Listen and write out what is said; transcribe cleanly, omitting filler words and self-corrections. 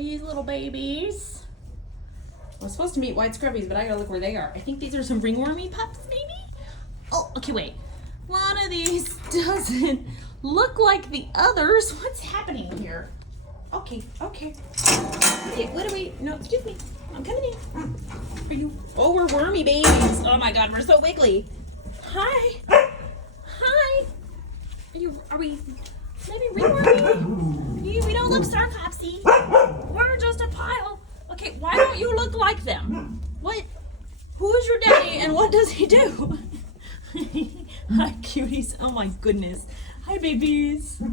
These little babies. I was supposed to meet white scrubbies, but I gotta look where they are. I think these are some ringwormy pups, maybe? Oh, okay, wait. One of these doesn't look like the others. What's happening here? Okay. Okay, what do we, no, excuse me. I'm coming in. Are you, oh, we're wormy babies. Oh my God, we're so wiggly. Hi. Hi. Are we maybe ringwormy? We don't look sarcopsy. We're just a pile. Okay, why don't you look like them? What? Who is your daddy and what does he do? Hi, cuties. Oh my goodness. Hi, babies.